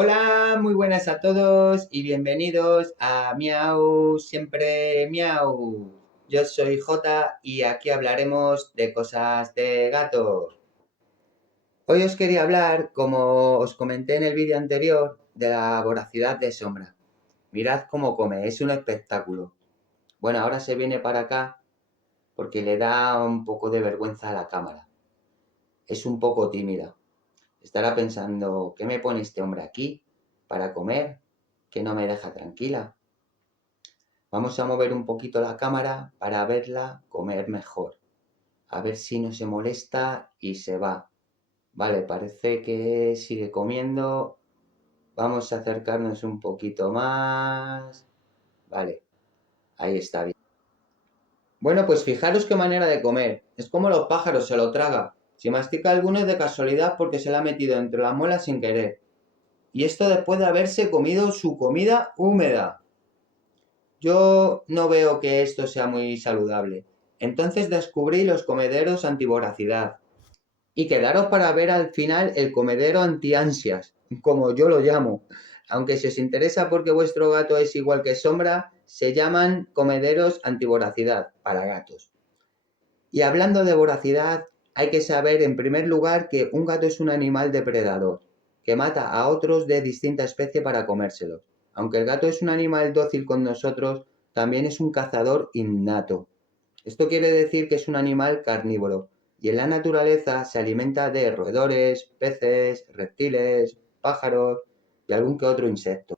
Hola, muy buenas a todos y bienvenidos a Miau, siempre Miau. Yo soy Jota y aquí hablaremos de cosas de gatos. Hoy os quería hablar, como os comenté en el vídeo anterior, de la voracidad de Sombra. Mirad cómo come, es un espectáculo. Bueno, ahora se viene para acá porque le da un poco de vergüenza a la cámara. Es un poco tímida. Estará pensando, ¿qué me pone este hombre aquí para comer? Que no me deja tranquila. Vamos a mover un poquito la cámara para verla comer mejor. A ver si no se molesta y se va. Vale, parece que sigue comiendo. Vamos a acercarnos un poquito más. Vale, ahí está bien. Bueno, pues fijaros qué manera de comer. Es como los pájaros, se lo traga. Si mastica alguno es de casualidad porque se le ha metido entre la muela sin querer. Y esto después de haberse comido su comida húmeda. Yo no veo que esto sea muy saludable. Entonces descubrí los comederos antivoracidad. Y quedaros para ver al final el comedero antiansias, como yo lo llamo. Aunque si os interesa porque vuestro gato es igual que Sombra, se llaman comederos antivoracidad para gatos. Y hablando de voracidad, hay que saber en primer lugar que un gato es un animal depredador, que mata a otros de distinta especie para comérselos. Aunque el gato es un animal dócil con nosotros, también es un cazador innato. Esto quiere decir que es un animal carnívoro y en la naturaleza se alimenta de roedores, peces, reptiles, pájaros y algún que otro insecto.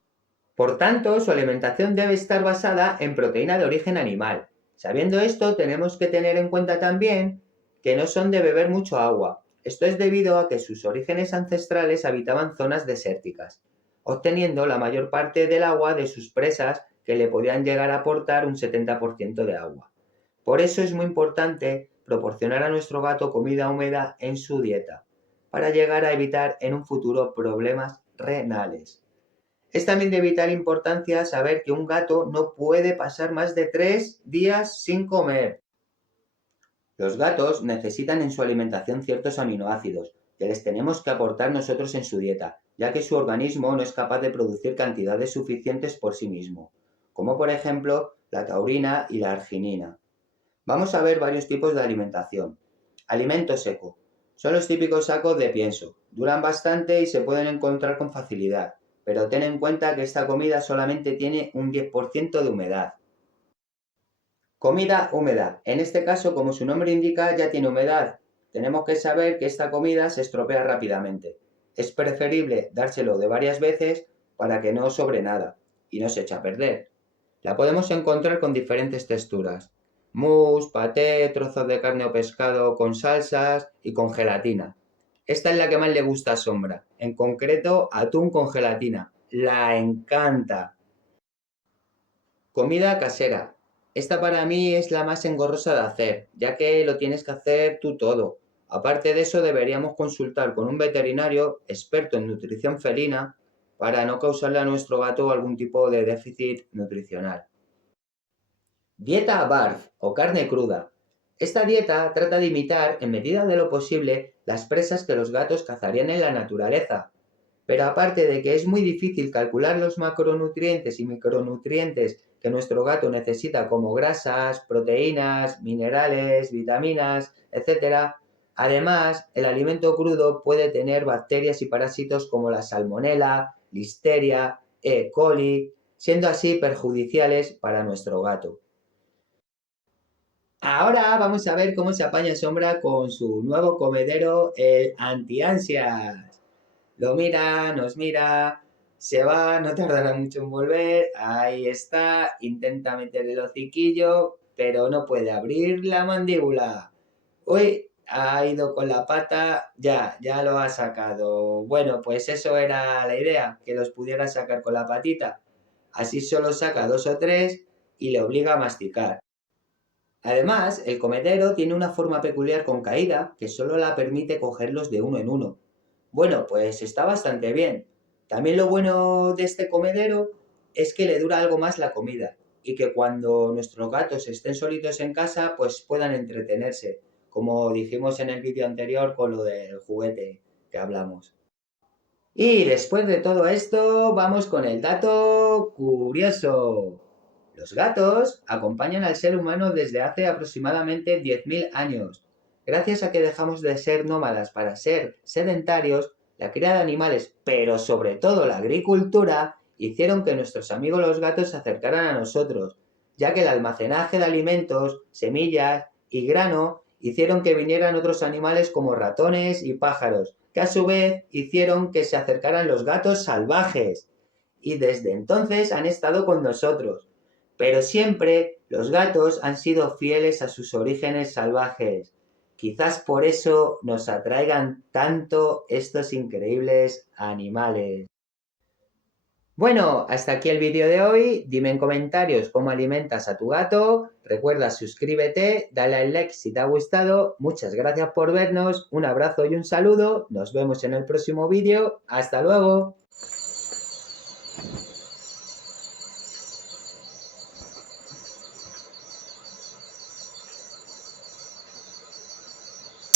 Por tanto, su alimentación debe estar basada en proteína de origen animal. Sabiendo esto, tenemos que tener en cuenta también que no son de beber mucho agua. Esto es debido a que sus orígenes ancestrales habitaban zonas desérticas, obteniendo la mayor parte del agua de sus presas que le podían llegar a aportar un 70% de agua. Por eso es muy importante proporcionar a nuestro gato comida húmeda en su dieta, para llegar a evitar en un futuro problemas renales. Es también de vital importancia saber que un gato no puede pasar más de 3 días sin comer. Los gatos necesitan en su alimentación ciertos aminoácidos que les tenemos que aportar nosotros en su dieta, ya que su organismo no es capaz de producir cantidades suficientes por sí mismo, como por ejemplo la taurina y la arginina. Vamos a ver varios tipos de alimentación. Alimento seco. Son los típicos sacos de pienso. Duran bastante y se pueden encontrar con facilidad, pero ten en cuenta que esta comida solamente tiene un 10% de humedad. Comida húmeda. En este caso, como su nombre indica, ya tiene humedad. Tenemos que saber que esta comida se estropea rápidamente. Es preferible dárselo de varias veces para que no sobre nada y no se eche a perder. La podemos encontrar con diferentes texturas. Mousse, paté, trozos de carne o pescado con salsas y con gelatina. Esta es la que más le gusta a Sombra, en concreto atún con gelatina. La encanta. Comida casera. Esta para mí es la más engorrosa de hacer, ya que lo tienes que hacer tú todo. Aparte de eso, deberíamos consultar con un veterinario experto en nutrición felina para no causarle a nuestro gato algún tipo de déficit nutricional. Dieta BARF o carne cruda. Esta dieta trata de imitar, en medida de lo posible, las presas que los gatos cazarían en la naturaleza. Pero aparte de que es muy difícil calcular los macronutrientes y micronutrientes que nuestro gato necesita como grasas, proteínas, minerales, vitaminas, etc., además el alimento crudo puede tener bacterias y parásitos como la salmonela, listeria, E. coli, siendo así perjudiciales para nuestro gato. Ahora vamos a ver cómo se apaña Sombra con su nuevo comedero, el antiansias. Lo mira, nos mira, se va, no tardará mucho en volver. Ahí está, intenta meter el hociquillo, pero no puede abrir la mandíbula. Uy, ha ido con la pata, ya lo ha sacado. Bueno, pues eso era la idea, que los pudiera sacar con la patita. Así solo saca dos o tres y le obliga a masticar. Además, el comedero tiene una forma peculiar con caída que solo la permite cogerlos de uno en uno. Bueno, pues está bastante bien. También lo bueno de este comedero es que le dura algo más la comida y que cuando nuestros gatos estén solitos en casa, pues puedan entretenerse, como dijimos en el vídeo anterior con lo del juguete que hablamos. Y después de todo esto, vamos con el dato curioso. Los gatos acompañan al ser humano desde hace aproximadamente 10.000 años. Gracias a que dejamos de ser nómadas para ser sedentarios, la cría de animales, pero sobre todo la agricultura, hicieron que nuestros amigos los gatos se acercaran a nosotros, ya que el almacenaje de alimentos, semillas y grano hicieron que vinieran otros animales como ratones y pájaros, que a su vez hicieron que se acercaran los gatos salvajes. Y desde entonces han estado con nosotros. Pero siempre los gatos han sido fieles a sus orígenes salvajes. Quizás por eso nos atraigan tanto estos increíbles animales. Bueno, hasta aquí el vídeo de hoy. Dime en comentarios cómo alimentas a tu gato. Recuerda, suscríbete, dale al like si te ha gustado. Muchas gracias por vernos. Un abrazo y un saludo. Nos vemos en el próximo vídeo. Hasta luego.